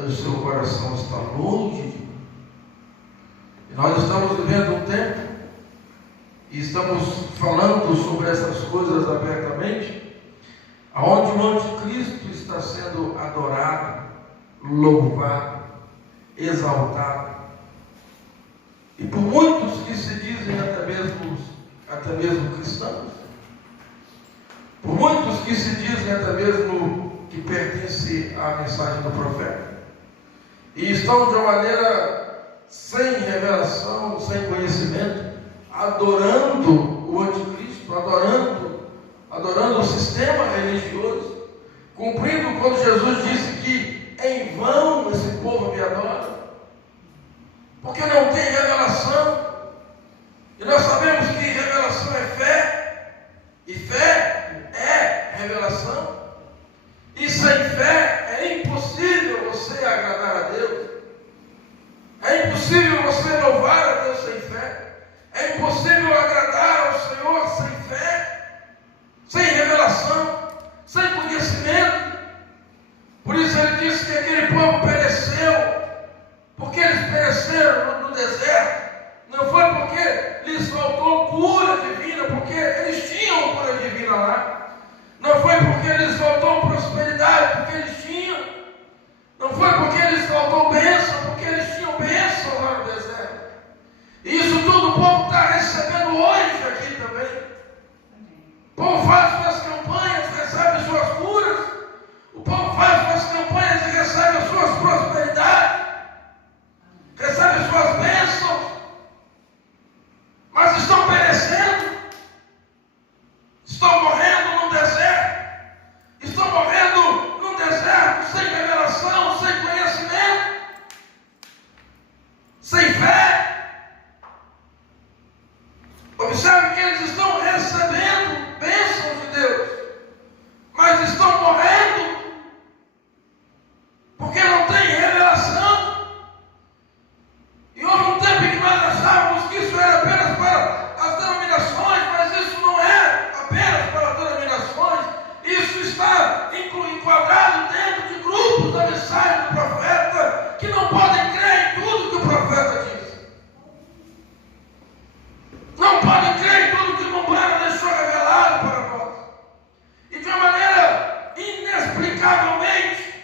mas o seu coração está longe de mim. E nós estamos vivendo um tempo e estamos falando sobre essas coisas abertamente, aonde o anticristo está sendo adorado, louvado, exaltado. E por muitos que se dizem até mesmo cristãos, por muitos que se dizem até mesmo que pertencem à mensagem do profeta, e estão de uma maneira sem revelação, sem conhecimento, adorando o anticristo, adorando o sistema religioso, cumprindo quando Jesus disse que em vão esse povo me adora, porque não tem revelação. E nós sabemos que revelação é fé, e fé é revelação, e sem fé é impossível você agradar a Deus, é impossível você louvar a Deus sem fé, é impossível agradar ao Senhor sem fé, sem revelação, sem conhecimento. Por isso ele disse que aquele povo pereceu. Porque eles pereceram no deserto, não foi porque lhes faltou cura divina, porque eles tinham cura divina lá, não foi porque lhes faltou prosperidade, porque eles tinham, não foi porque lhes faltou bênção, porque eles tinham bênção lá no deserto. E isso tudo o povo está recebendo hoje aqui também. O povo faz suas campanhas, recebe suas curas, o povo faz suas campanhas e recebe as suas prosperidades, recebe suas bênçãos, mas estão perecendo, estão morrendo no deserto, estão morrendo num deserto sem revelação, sem conhecimento, sem fé. Observe que eles estão recebendo bênçãos de Deus, mas estão morrendo porque não tem revelação. E houve um tempo em que nós achávamos que isso era apenas para as denominações, mas isso não é apenas para as denominações, isso está enquadrado dentro de grupos da mensagem do profeta, que não podem crer em tudo que o profeta diz, não podem crer em tudo que o Umbanda deixou revelado para nós, e de uma maneira inexplicavelmente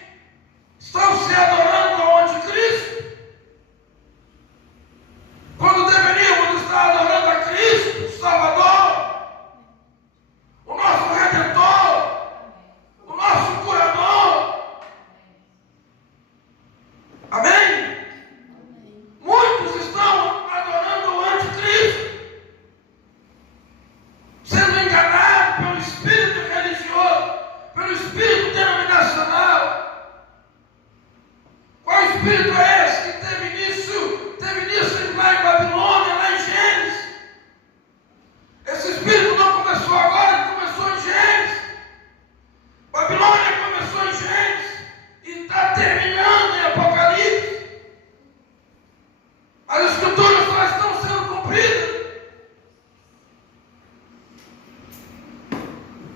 estão se adorando ao anticristo, quando deveríamos estar adorando a Cristo, o Salvador, o nosso Redentor, o nosso Curador. Amém? Muitos estão adorando o anticristo, sendo enganados pelo espírito religioso, pelo espírito denominacional. Qual espírito é esse que teve início lá em Babilônia, lá em Gênesis? Esse espírito não começou agora, ele começou em Gênesis. Babilônia começou em Gênesis e está terminando em Apocalipse. As escrituras só estão sendo cumpridas.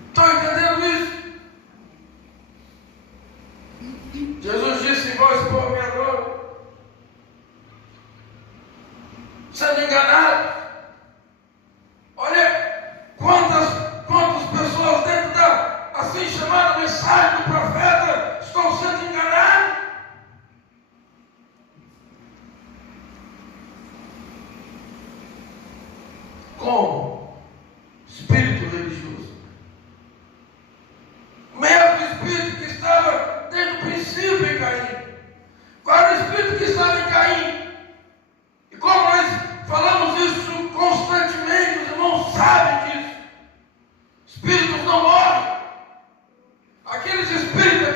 Estão entendendo isso? Jesus disse: vós, povo, me adoram, sendo enganado. Olha quantas pessoas dentro da assim chamada mensagem do profeta estão sendo enganadas. Como? Espírito religioso. O mesmo espírito que estava desde o princípio em Caim. Qual era o espírito que estava em Caim? E como nós falamos isso constantemente, os irmãos sabem disso. Espíritos não morrem. Aqueles espíritos,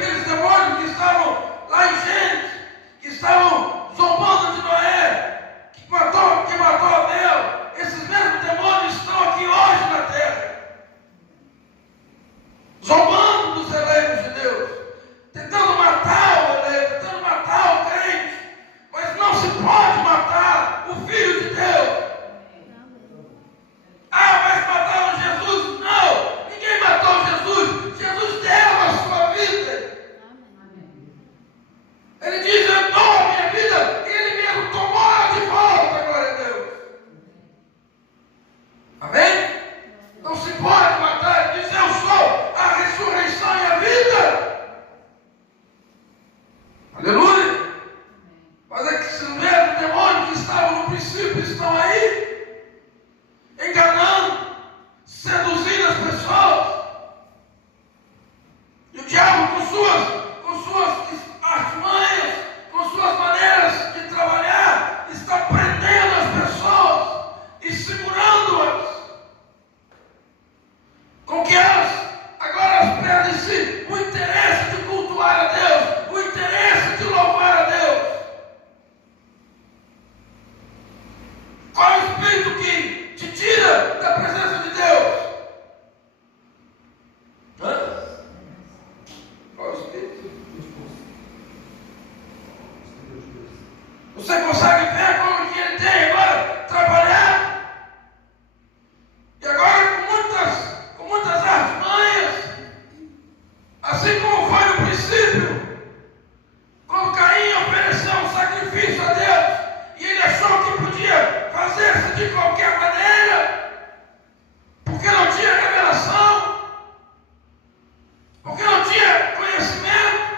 Você consegue ver como que ele tem agora trabalhado? E agora com muitas artimanhas, assim como foi no princípio, quando Caim ofereceu um sacrifício a Deus, e ele achou que podia fazer-se de qualquer maneira, porque não tinha revelação, porque não tinha conhecimento,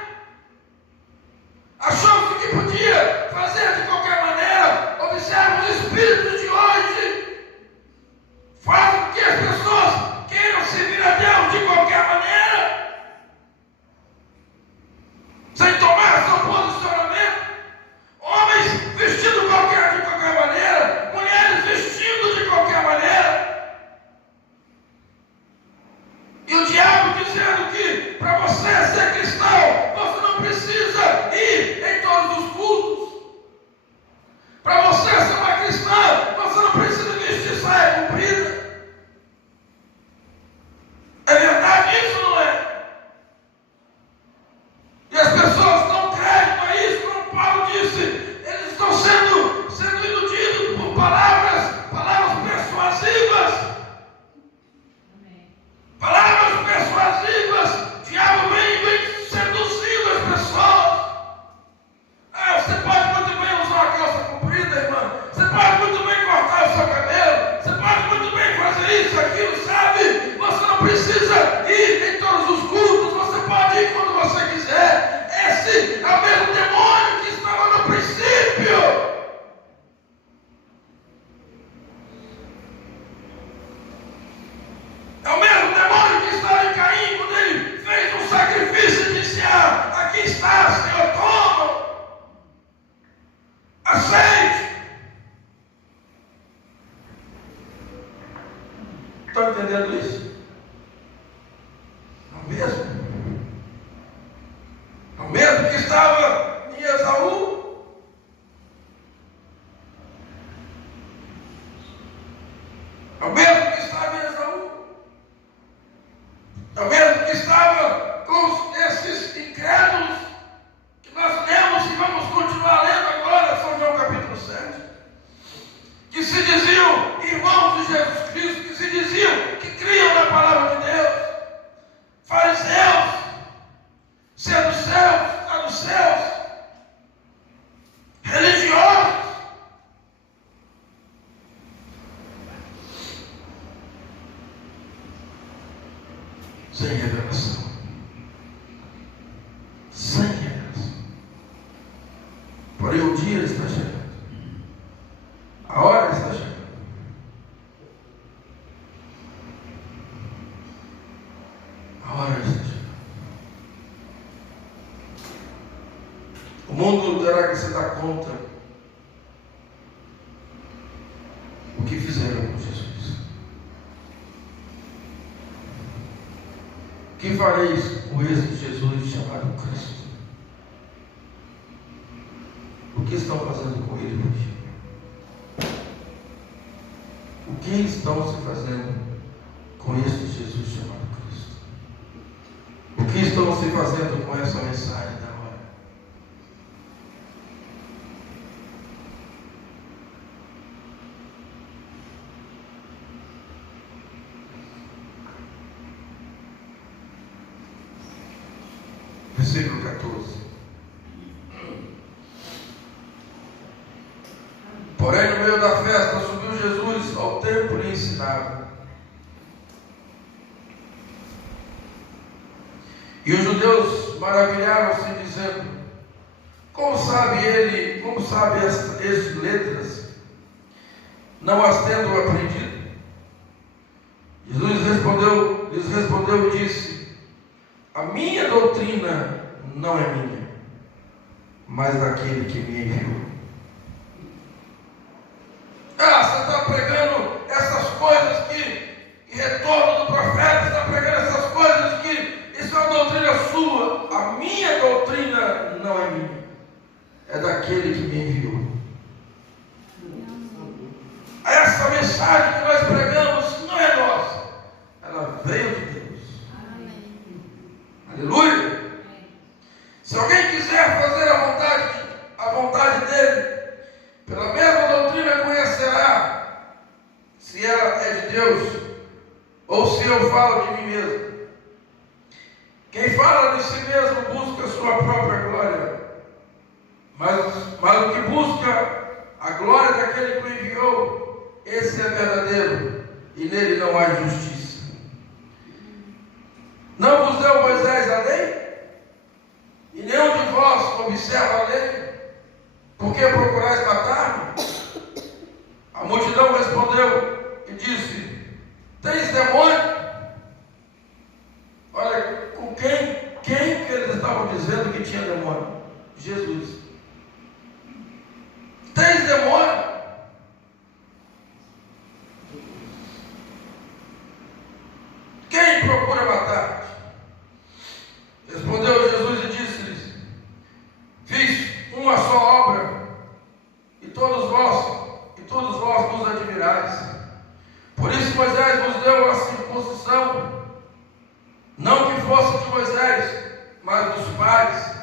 achou que podia fazer de qualquer maneira. Observe os espíritos de hoje, fazem com que as pessoas queiram servir a Deus de qualquer maneira, sem tomar seu posicionamento. Homens vestindo de qualquer maneira, mulheres vestindo de qualquer maneira, e o diabo dizendo que para você ser cristão, você não precisa ir em todos os cultos. Para você ser uma cristã, você não precisa vestir saia comprida. É verdade isso, não é? E as pessoas não crédito a isso, como Paulo disse, eles estão sendo iludidos por palavras persuasivas. Palavras persuasivas. O diabo vem seduzindo as pessoas. Você pode muito bem usar uma calça comprida, irmã. Você pode muito bem cortar o seu cabelo. Você pode muito bem fazer isso, aquilo, sabe? Você não precisa ir em todos os cultos. Você pode ir quando você quiser. Esse é o mesmo demônio que estava no princípio. É o mesmo demônio que estava em Caim quando ele fez um sacrifício e disse: aqui está, Senhor, toma. Aceite. Estão entendendo isso? É o mesmo? É o mesmo que estava em Esaú? É o mesmo que estava em Esaú? É o mesmo que estava com esses incrédulos que nós lemos e vamos continuar lendo agora, São João capítulo 7, que se diziam irmãos de Jesus Cristo, que se diziam que criam na palavra de Deus, fariseus, saduceus, religiosos, sem revelação. Sem revelação. Porém, o dia está chegando. A hora está chegando. A hora está chegando. O mundo terá que se dar conta o que fizeram com Jesus. O que fareis com esse Jesus chamado Cristo? O que estão fazendo com ele hoje? O que estão se fazendo com esse Jesus chamado Cristo? O que estão se fazendo com essa mensagem da hora? Versículo 14. Porém, no meio da festa, subiu Jesus ao templo e ensinava. E os judeus maravilharam-se, dizendo: como sabe estas letras, não as tendo aprendido? Jesus lhes respondeu e disse: a minha doutrina não é minha, mas daquele que me enviou. Você está pregando essas coisas que, em retorno do profeta, está pregando essas coisas que isso é uma doutrina sua. A minha doutrina não é minha, é daquele que me enviou. Essa mensagem que nós pregamos não é nossa, ela veio de Deus. Aleluia! Se alguém quiser fazer a vontade dele, fala de si mesmo busca a sua própria glória, mas o que busca a glória daquele que o enviou, esse é verdadeiro, e nele não há injustiça. Não vos deu Moisés a lei? E nenhum de vós observa a lei? Por que procurais matar-me? A multidão respondeu e disse: tens demônio? Olha, com quem que eles estavam dizendo que tinha demônio? Jesus. Tens demônio? Quem procura matar-te? Respondeu Jesus e disse-lhes: fiz uma só obra, e todos vós nos admirais. Por isso Moisés vos deu a circuncisão, não que fosse de Moisés, mas dos pais.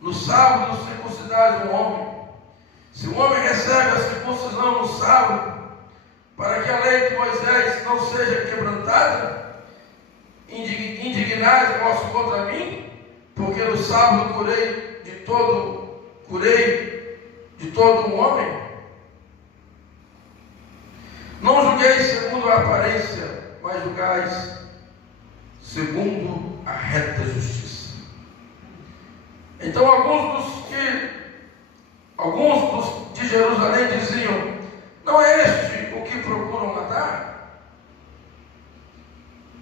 No sábado circuncidais um homem. Se o homem recebe a circuncisão no sábado, para que a lei de Moisés não seja quebrantada, indignais-vos contra mim, porque no sábado curei de todo um homem. Não julgueis segundo a aparência, mas julgais segundo a reta justiça. Então alguns dos de Jerusalém diziam: não é este o que procuram matar?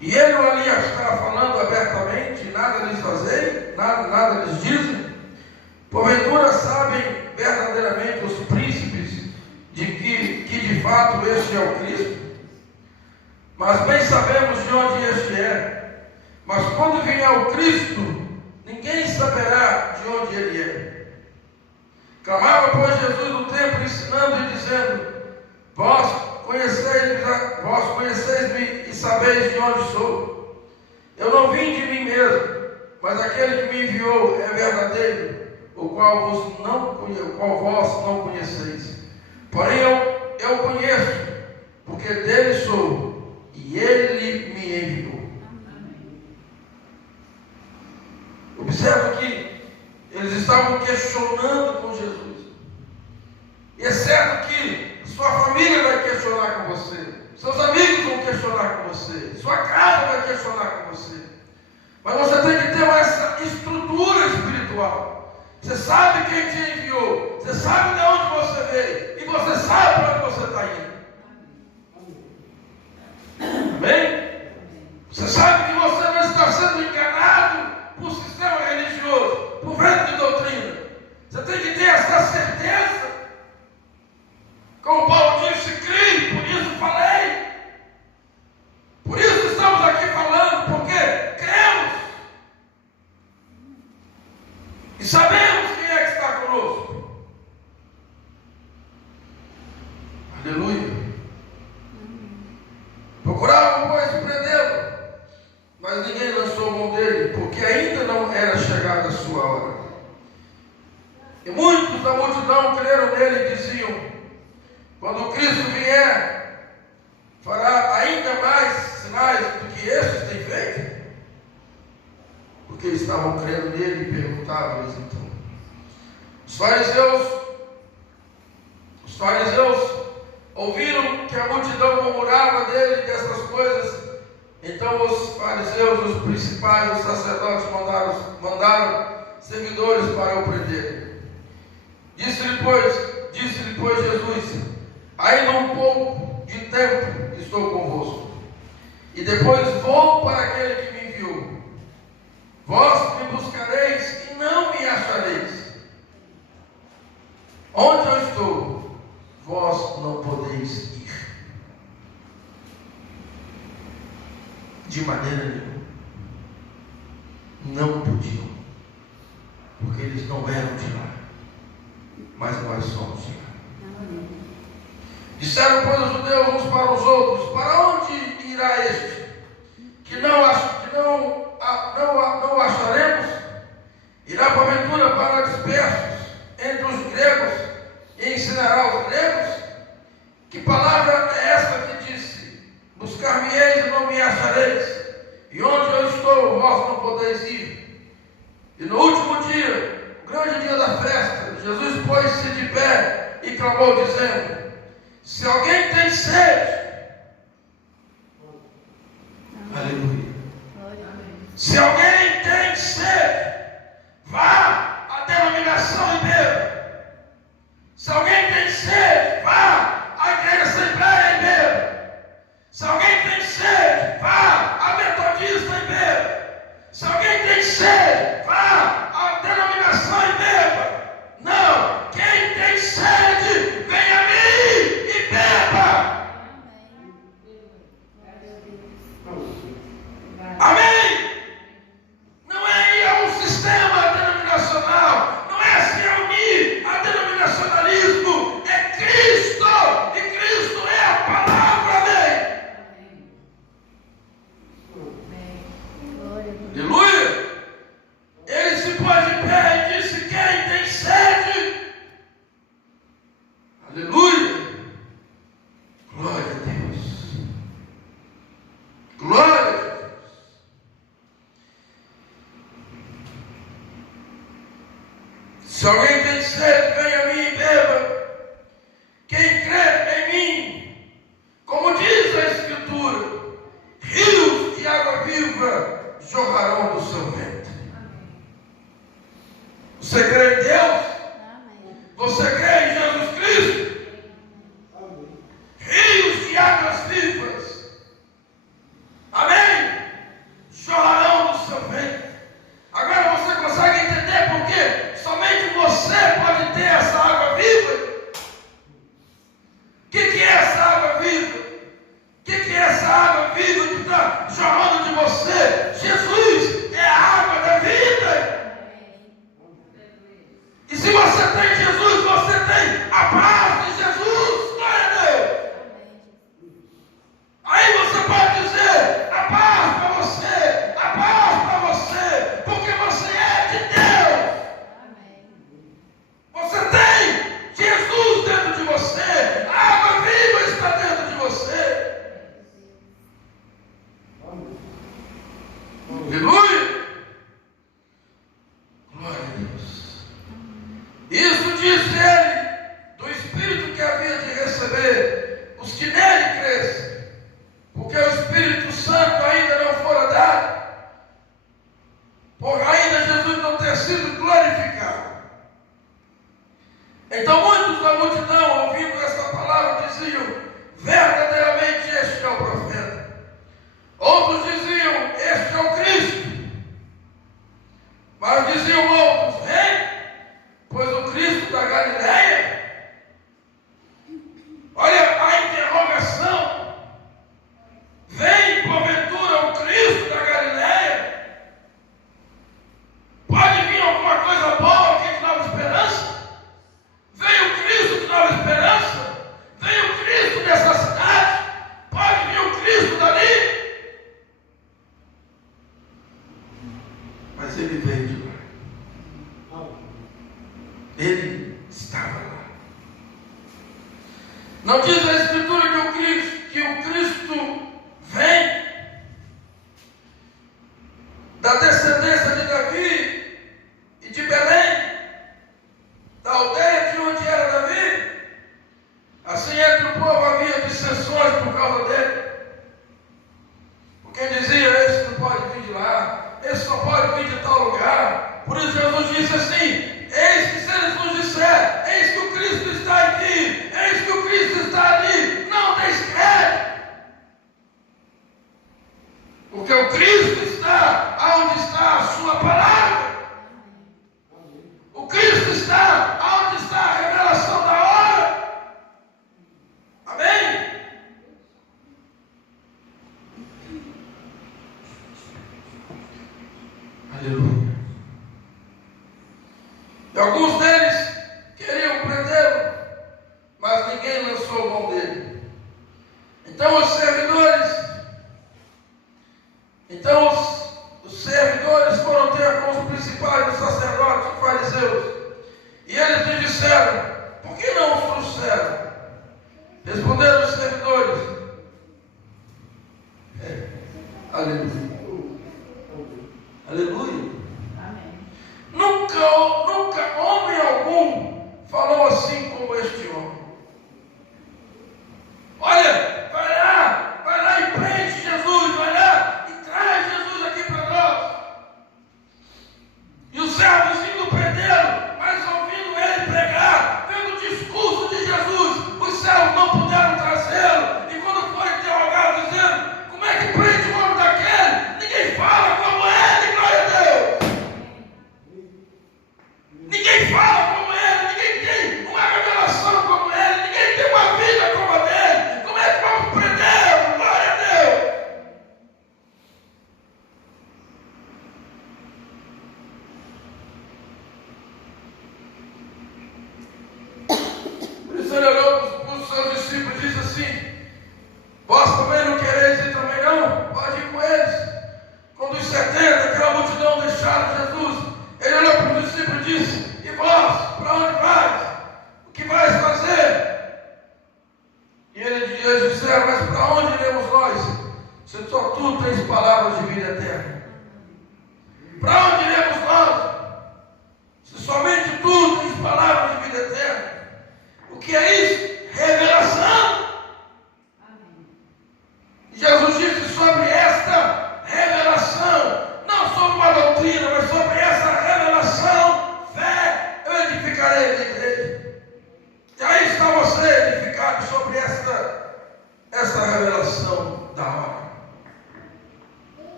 E ele ali está falando abertamente, nada lhes fazei, nada lhes dizem. Porventura sabem verdadeiramente os príncipes que de fato este é o Cristo? Mas bem sabemos de onde este é. Mas quando vier o Cristo, ninguém saberá de onde ele é. Clamava, pois, Jesus no templo, ensinando e dizendo: vós conheceis-me e sabeis de onde sou. Eu não vim de mim mesmo, mas aquele que me enviou é verdadeiro, o qual vós não conheceis. Porém eu conheço, porque dele sou, e ele me enviou. Observa que eles estavam questionando com Jesus. E é certo que sua família vai questionar com você, seus amigos vão questionar com você, sua casa vai questionar com você. Mas você tem que ter essa estrutura espiritual. Você sabe quem te enviou, você sabe de onde você veio, e você sabe para onde você está indo. Amém? Você sabe que você não está sendo enganado por sistema religioso, por vento de doutrina. Você tem que ter essa certeza. Como Paulo disse: crie, por isso falei. Por isso estamos aqui falando, porque cremos e sabemos quem é que está conosco. Aleluia. Procuravam, pois, prendê-lo, mas ninguém lançou mão dele, porque ainda não era chegada a sua hora. E muitos da multidão creram nele e diziam: quando Cristo vier, fará ainda mais sinais do que estes têm feito? Porque estavam crendo nele e perguntavam-lhes então. Os fariseus ouviram que a multidão murmurava dele dessas coisas. Então os fariseus, os principais, os sacerdotes mandaram servidores para o prender. Disse-lhe, pois, Jesus: ainda um pouco de tempo estou convosco, e depois vou para aquele que me enviou. Vós me buscareis e não me achareis. Onde eu estou, vós não podeis ir. De maneira nenhuma. Não podiam, porque eles não eram de lá, mas nós somos de lá. Disseram, pois, os judeus uns para os outros: para onde irá este? Que não o acharemos? Irá porventura para dispersos entre os gregos e ensinará os gregos? Que palavra é essa que disse: buscar-me-eis e não me achareis? E onde eu estou, vós não podeis podeis ir. E no último dia, o grande dia da festa, Jesus pôs-se de pé e clamou, dizendo: se alguém tem sede, aleluia. Se alguém tem sede, vá à denominação e beba. Se alguém tem sede, vá à igreja Assembleia e beba. Se alguém tem sede, vá à Metodista e beba. Se alguém tem sede, vá à denominação e beba. Não, quem tem sede, venha a mim e beba. Amém? Não é ir a um sistema denominacional, não é se reunir a denominacionalismo, é Cristo, e Cristo é a palavra dele. Aleluia! Ele se pôs de pé e disse: quem tem sede, aleluia, glória a Deus, glória a Deus. Se alguém tem sede, venha a mim e beba. Quem crê em mim, como diz a Escritura, rios de água viva jorrarão do seu ventre. Você crê em Deus? Você crê em Jesus Cristo? Rios de águas vivas, amém, jorrarão do seu ventre. Agora você consegue entender por quê? Somente você pode ter essa água viva. O que é essa água viva? O que é essa água viva que está jorrando de você? Jesus é a água da vida. E se você tem Jesus, você tem a paz de Jesus. Glória a Deus. Aí você pode dizer: a paz para você, a paz para você, porque você é de Deus. Você tem Jesus dentro de você, a água viva está dentro de você. Aleluia! Glória a Deus. Isso disse ele do Espírito que havia de receber os que nele crescem, porque o Espírito Santo ainda não fora dado, por ainda Jesus não ter sido glorificado. Então muitos da multidão, ouvindo essa palavra, diziam: verdadeiramente este é o profeta. Outros diziam: este é o Cristo. Mas diziam outros: vem, pois o Cristo da Galileia. Olha a interrogação. Vem, porventura, o Cristo da Galileia? Pode vir alguma coisa boa aqui de Nova Esperança? Vem o Cristo de Nova Esperança? Vem o Cristo dessa cidade? Pode vir o Cristo dali? Mas ele veio de lá. Ele estava lá. Não diz a Escritura que o Cristo vem da descendência de Davi e de Belém, da aldeia de onde era Davi? Assim, entre o povo havia dissensões por causa dele. Porque dizia: esse não pode vir de lá, esse só pode vir de tal lugar. Por isso Jesus disse assim: eis que se eles nos disser, eis que o Cristo está aqui, eis que o Cristo está ali, não deis crédito. Porque o Cristo está onde está a sua palavra. O Cristo está onde está a revelação da hora. Amém? Aleluia. E alguns deles queriam prendê-lo, mas ninguém lançou mão dele. Então os servidores foram ter com os principais dos sacerdotes e fariseus. E eles lhe disseram: por que não os trouxeram? Responderam os servidores: aleluia. Aleluia.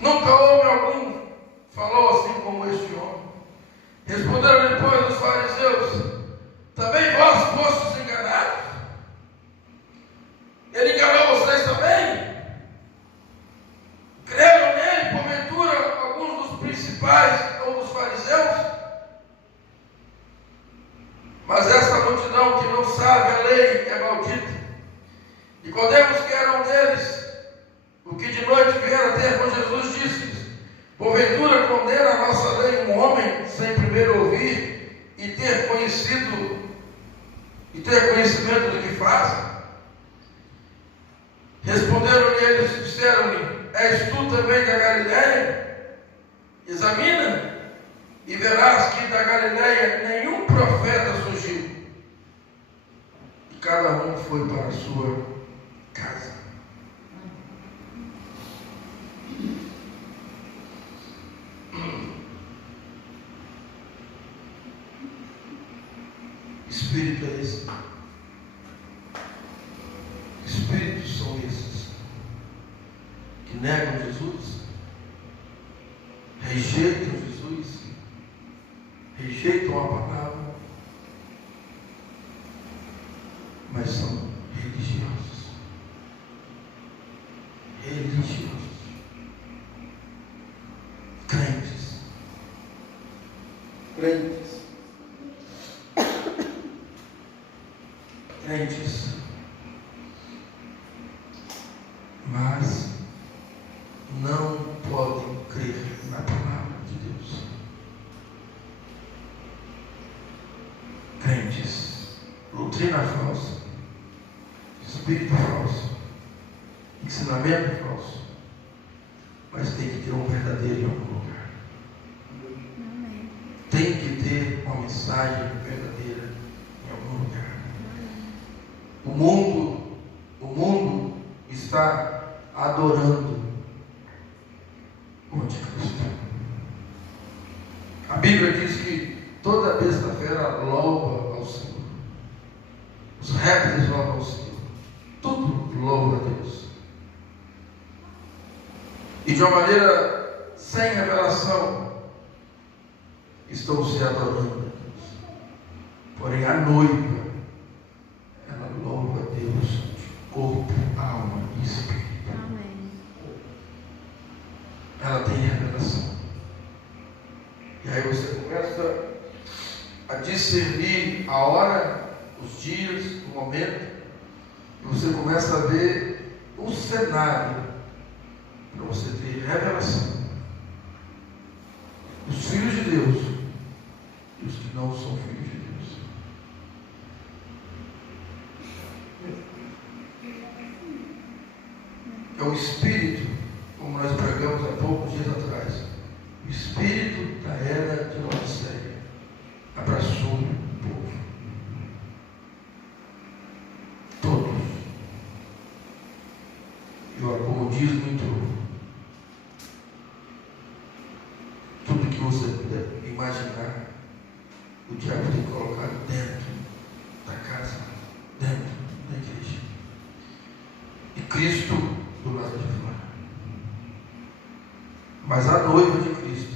Nunca houve algum falou assim como este homem. Responderam depois os fariseus: também vós fostes enganados? Ele enganou vocês também? Creram nele, porventura, alguns dos principais ou dos fariseus? Mas essa multidão que não sabe a lei é maldita. Nicodemos, que era um deles, o que de noite viera ter com Jesus, disse-lhes: porventura condena a nossa lei um homem sem primeiro ouvir e ter conhecimento do que faz? Responderam-lhe eles, disseram-lhe: és tu também da Galileia? Examina e verás que da Galileia nenhum profeta surgiu. E cada um foi para a sua casa. Espírito é esse? Espíritos são esses que negam Jesus, rejeitam Jesus, rejeitam a palavra, mas são religiosos. Crentes. Mas não podem crer na palavra de Deus. Crentes, doutrina falsa, espírito falso, ensinamento falso, mas tem que ter um verdadeiro em algum lugar. Tem que ter uma mensagem verdadeira em algum lugar. O mundo está adorando o anticristo. A Bíblia diz que toda sexta-feira louva ao Senhor. Os rappers louvam ao Senhor. Tudo louva a Deus. E de uma maneira sem revelação, estão se adorando a Deus. Porém, a noiva, ela louva a Deus de corpo, alma e espírito. Amém. Ela tem revelação. E aí você começa a discernir a hora, os dias, o momento, e você começa a ver o cenário para você ter revelação. Os filhos de Deus e os que não são filhos de Deus. É o Espírito, como nós pregamos há poucos dias atrás. O Espírito da era de Laodiceia abraçou o povo. Todos. E como diz muito, tudo que você puder imaginar, o diabo tem colocado dentro da casa, dentro da igreja. E Cristo do lado de fora. Mas a noiva de Cristo